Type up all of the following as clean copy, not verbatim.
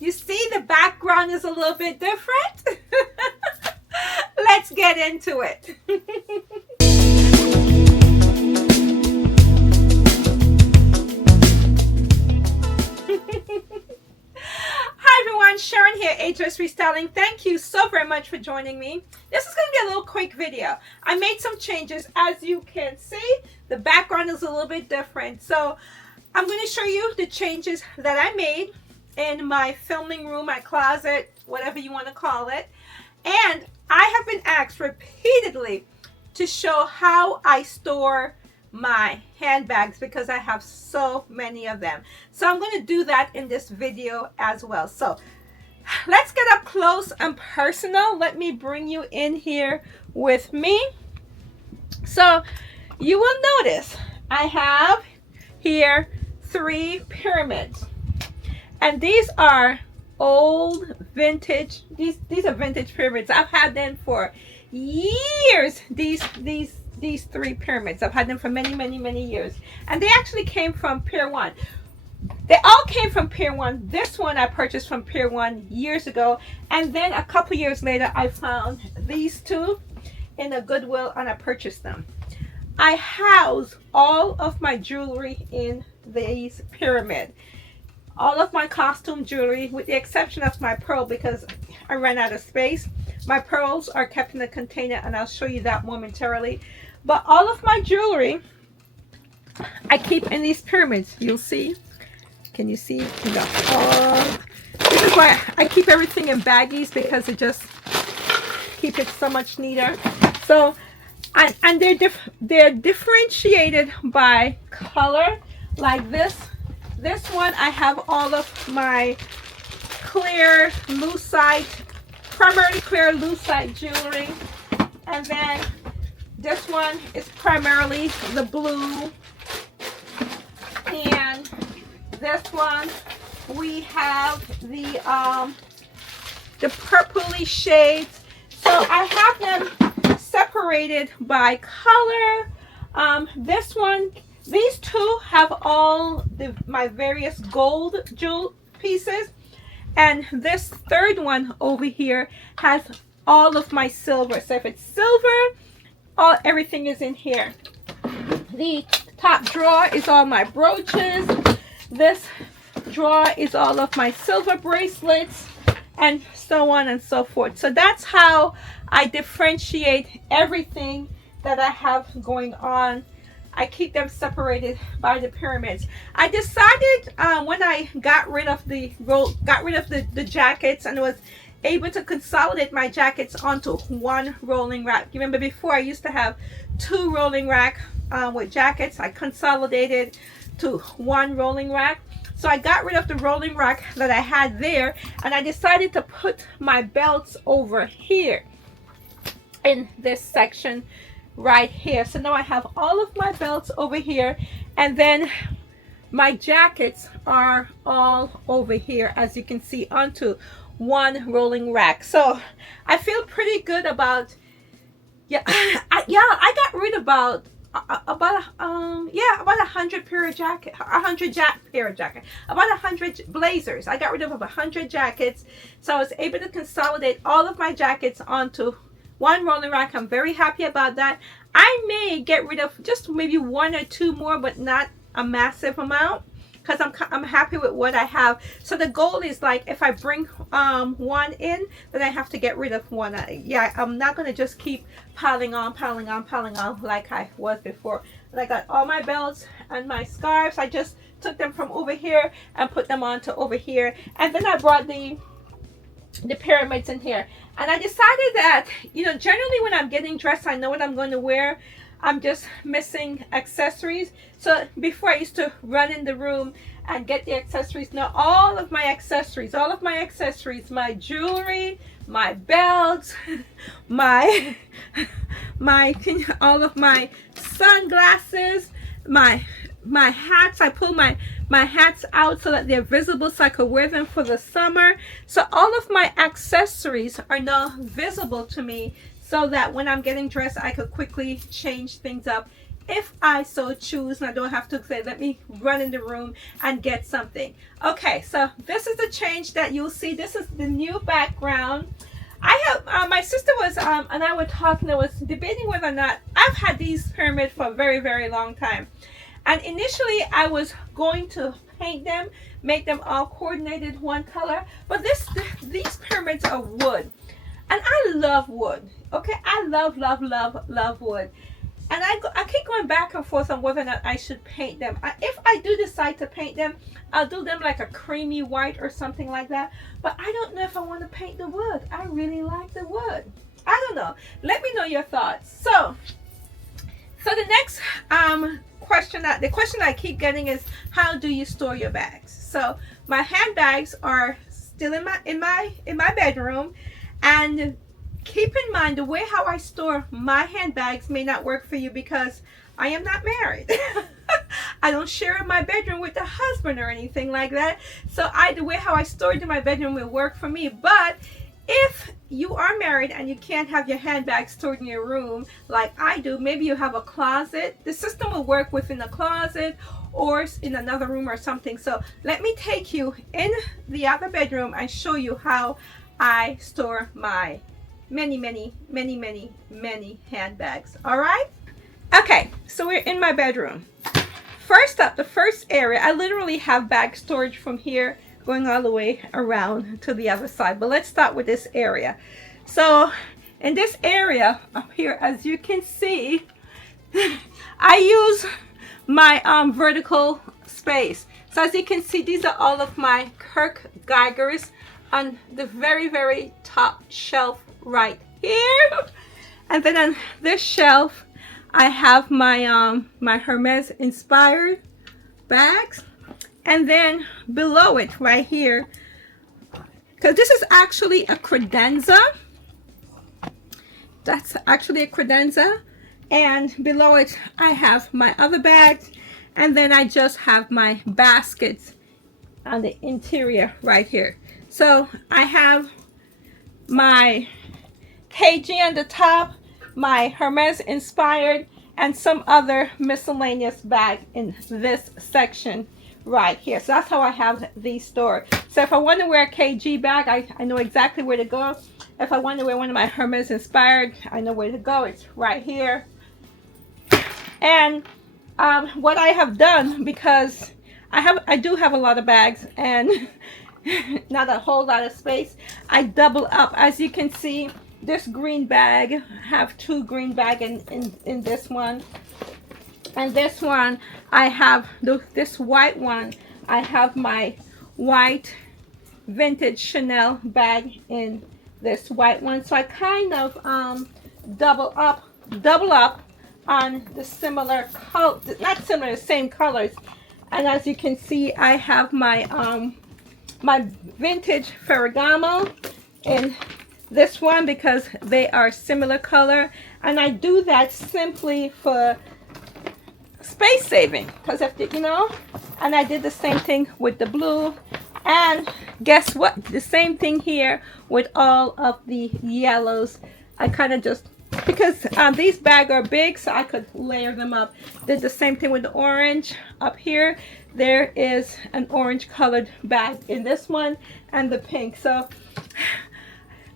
You see the background is a little bit different. Let's get into it. Hi everyone, Sharon here, Ageless Restyling. Thank you so very much for joining me. This is going to be a little quick video. I made some changes. As you can see, the background is a little bit different. So I'm going to show you the changes that I made in my filming room, my closet, whatever you want to call it. And I have been asked repeatedly to show how I store my handbags because I have so many of them. So I'm going to do that in this video as well. So let's get up close and personal. Let me bring you in here with me. So you will notice I have here 3 pyramids, and these are old vintage, these are vintage pyramids. I've had them for years. These 3 pyramids, I've had them for many years, and they actually came from Pier 1. They all came from Pier 1. This one I purchased from Pier 1 years ago, and then a couple years later I found these 2 in a Goodwill and I purchased them. I house all of my jewelry in these pyramid. All of my costume jewelry, with the exception of my pearl because I ran out of space. My pearls are kept in a container, and I'll show you that momentarily. But all of my jewelry I keep in these pyramids. You'll see. Can you see? You got this is why I keep everything in baggies, because it just keeps it so much neater. So, and they're differentiated by color, like this. This one, I have all of my clear lucite, primarily clear lucite jewelry. And then this one is primarily the blue. And this one, we have the purpley shades. So I have them separated by color. This one, these 2 have all my various gold jewel pieces, and this 3rd one over here has all of my silver. So if it's silver, everything is in here. The top drawer is all my brooches. This drawer is all of my silver bracelets, and so on and so forth. So that's how I differentiate everything that I have going on. I keep them separated by the pyramids. I decided when I got rid of the jackets and was able to consolidate my jackets onto 1 rolling rack. You remember before I used to have 2 rolling rack with jackets. I consolidated to 1 rolling rack. So I got rid of the rolling rack that I had there, and I decided to put my belts over here in this section right here. So now I have all of my belts over here, and then my jackets are all over here, as you can see, onto 1 rolling rack. So I feel pretty good about, I got rid of about 100 pair of jacket, about 100 blazers. I got rid of 100 jackets, so I was able to consolidate all of my jackets onto 1 rolling rack. I'm very happy about that. I may get rid of just maybe 1 or 2 more, but not a massive amount, because I'm happy with what I have. So the goal is, like, if I bring 1 in, then I have to get rid of 1. I'm not going to just keep piling on like I was before. And I got all my belts and my scarves. I just took them from over here and put them onto over here. And then I brought the pyramids in here. And I decided that, generally when I'm getting dressed, I know what I'm going to wear. I'm just missing accessories. So before I used to run in the room and get the accessories. Now all of my accessories, my jewelry, my belts, all of my sunglasses, my hats. I pull my hats out so that they're visible so I could wear them for the summer. So all of my accessories are now visible to me, so that when I'm getting dressed, I could quickly change things up if I so choose, and I don't have to say, let me run in the room and get something. Okay, so this is the change that you'll see. This is the new background. I have, my sister was, and I were talking, I was debating whether or not, I've had these pyramids for a very, very long time. And initially I was going to paint them, make them all coordinated one color, but these pyramids are wood. And I love wood, okay? I love, love, love, love wood. And I keep going back and forth on whether or not I should paint them. If I do decide to paint them, I'll do them like a creamy white or something like that. But I don't know if I want to paint the wood. I really like the wood. I don't know. Let me know your thoughts. So the next question I keep getting is, how do you store your bags? So my handbags are still in my bedroom, and keep in mind the way how I store my handbags may not work for you because I am not married. I don't share my bedroom with a husband or anything like that. So the way how I store it in my bedroom will work for me. But if you are married and you can't have your handbags stored in your room like I do, maybe you have a closet. The system will work within a closet or in another room or something. So let me take you in the other bedroom and show you how I store my many handbags. All right, okay, so we're in my bedroom. First up, the first area, I literally have bag storage from here going all the way around to the other side, but let's start with this area. So in this area up here, as you can see, I use my vertical space. So as you can see, these are all of my Kirk Geigers on the very top shelf right here. And then on this shelf I have my my Hermes inspired bags, and then below it right here, because this is actually a credenza, that's actually a credenza, and below it I have my other bags, and then I just have my baskets on the interior right here. So I have my KG on the top, my Hermes inspired, and some other miscellaneous bag in this section right here. So that's how I have these stored. So if I want to wear a KG bag, I know exactly where to go. If I want to wear one of my Hermes inspired, I know where to go. It's right here. And what I have done, because I do have a lot of bags and not a whole lot of space, I double up. As you can see, this green bag, I have two green bags in this one, and this one I have this white one, I have my white vintage Chanel bag in this white one. So I kind of double up on the similar color, not similar, the same colors. And as you can see, I have my my vintage Ferragamo in this one because they are similar color, and I do that simply for space saving, because if you know. And I did the same thing with the blue, and guess what, the same thing here with all of the yellows. I kind of just, because these bags are big, so I could layer them up. Did the same thing with the orange up here. There is an orange colored bag in this one, and the pink. So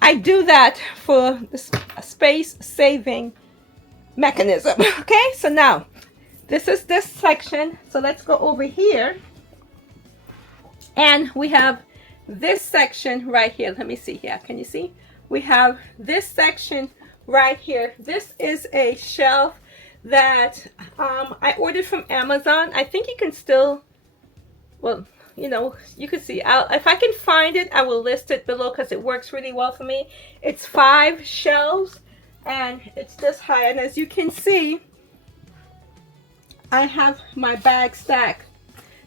I do that for the space saving mechanism. Okay, so now this is this section. So let's go over here, and we have this section right here. Let me see here. Can you see? We have this section right here. This is a shelf that I ordered from Amazon. I think you can still, well, you know, you can see. If I can find it, I will list it below because it works really well for me. It's 5 shelves and it's this high, and as you can see, I have my bag stack.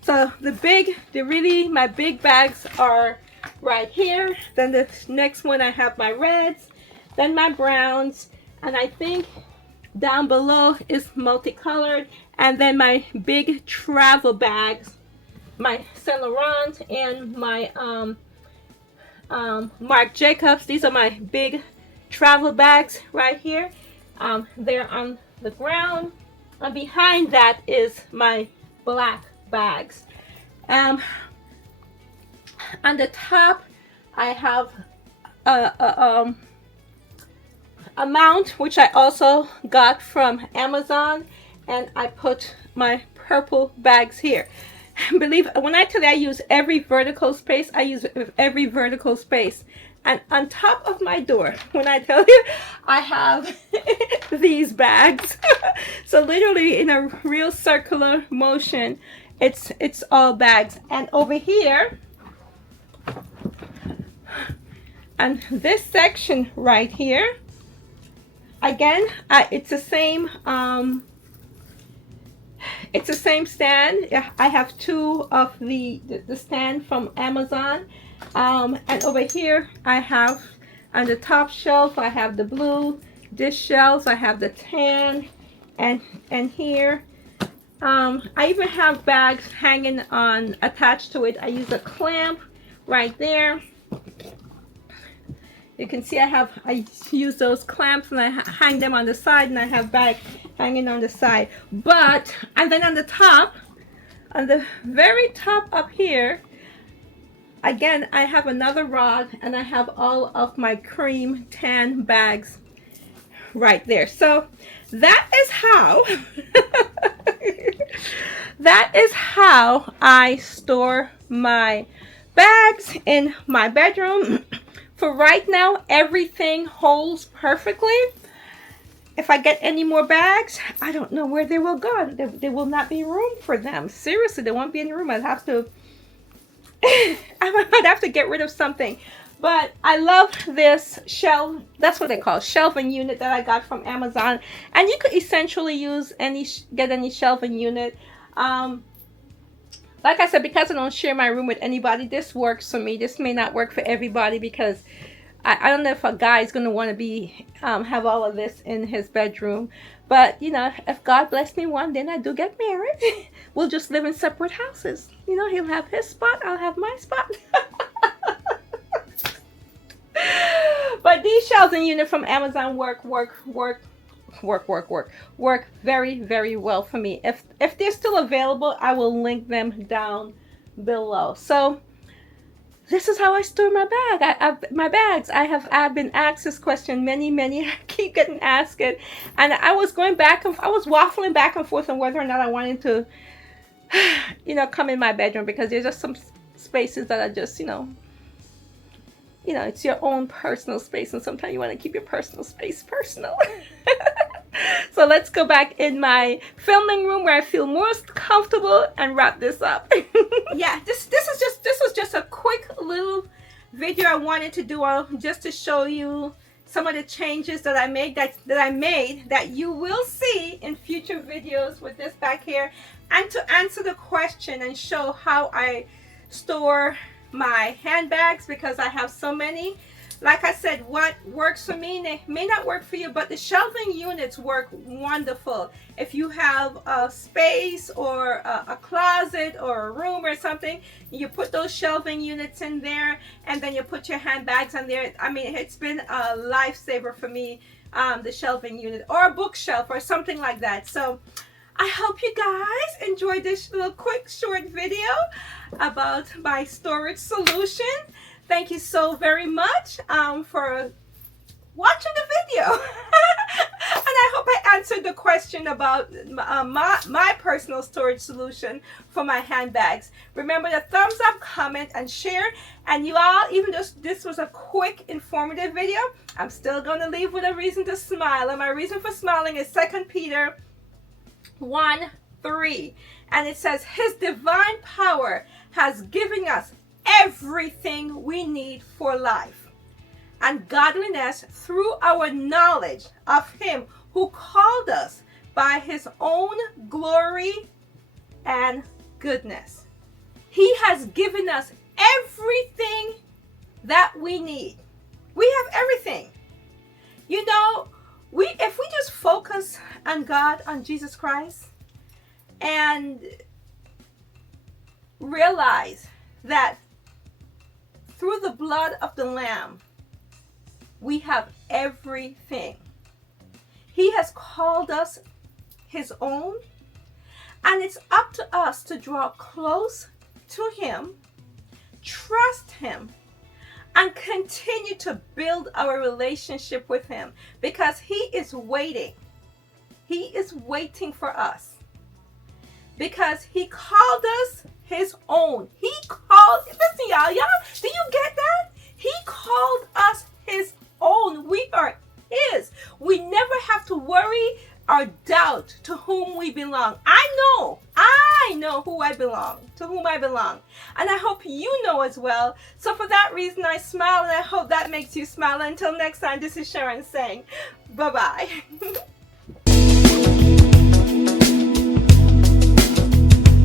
So my big bags are right here. Then the next one I have my reds, then my browns, and I think down below is multicolored, and then my big travel bags, my Saint Laurent and my Marc Jacobs. These are my big travel bags right here. They're on the ground, And behind that is my black bags. On the top, I have a mount which I also got from Amazon, and I put my purple bags here. Believe when I tell you I use every vertical space, I use every vertical space. And on top of my door, when I tell you, I have these bags. So literally in a real circular motion, it's all bags. And over here, and this section right here, again, it's the same stand. I have two of the stand from Amazon, and over here I have on the top shelf I have the blue. This shelf I have the tan, and here I even have bags hanging on attached to it. I use a clamp right there. You can see I use those clamps and I hang them on the side, and I have bags hanging on the side. But, and then on the top, on the very top up here, again, I have another rod, and I have all of my cream tan bags right there. So that is how, that is how I store my bags in my bedroom. For right now, everything holds perfectly. If I get any more bags, I don't know where they will go. There will not be room for them. Seriously, there won't be any room. I'd have to, I might have to get rid of something. But I love this shelf. That's what they call shelving unit that I got from Amazon. And you could essentially use get any shelving unit. Like I said, because I don't share my room with anybody, this works for me. This may not work for everybody, because I don't know if a guy is going to want to be have all of this in his bedroom. But, you know, if God bless me one day and I do get married, we'll just live in separate houses. You know, he'll have his spot, I'll have my spot. But these shelving units from Amazon work very, very well for me. If they're still available, I will link them down below. So this is how I store my bag. My bags. I've been asked this question many. I keep getting asked it, and I was waffling back and forth on whether or not I wanted to, you know, come in my bedroom, because there's just some spaces that are just, you know, it's your own personal space, and sometimes you want to keep your personal space personal. So let's go back in my filming room where I feel most comfortable and wrap this up. Yeah, this was just a quick little video I wanted to do just to show you some of the changes that I made that you will see in future videos with this back here, and to answer the question and show how I store my handbags, because I have so many. Like I said, what works for me may not work for you, but the shelving units work wonderful. If you have a space or a closet or a room or something, you put those shelving units in there, and then you put your handbags on there. I mean, it's been a lifesaver for me, the shelving unit, or a bookshelf or something like that. So I hope you guys enjoyed this little quick short video about my storage solution. Thank you so very much for watching the video. And I hope I answered the question about my personal storage solution for my handbags. Remember to thumbs up, comment, and share. And you all, even though this was a quick, informative video, I'm still going to leave with a reason to smile. And my reason for smiling is 2 Peter 1:3. And it says, His divine power has given us everything we need for life and godliness through our knowledge of Him who called us by His own glory and goodness. He has given us everything that we need. We have everything. You know, if we just focus on God, on Jesus Christ, and realize that through the blood of the Lamb, we have everything. He has called us his own. And it's up to us to draw close to him, trust him, and continue to build our relationship with him, because he is waiting. He is waiting for us, because he called us his own. He called, listen y'all, do you get that? He called us his own. We are his. We never have to worry or doubt to whom we belong. I know who I belong, to whom I belong. And I hope you know as well. So for that reason, I smile, and I hope that makes you smile. Until next time, this is Sharon saying bye-bye.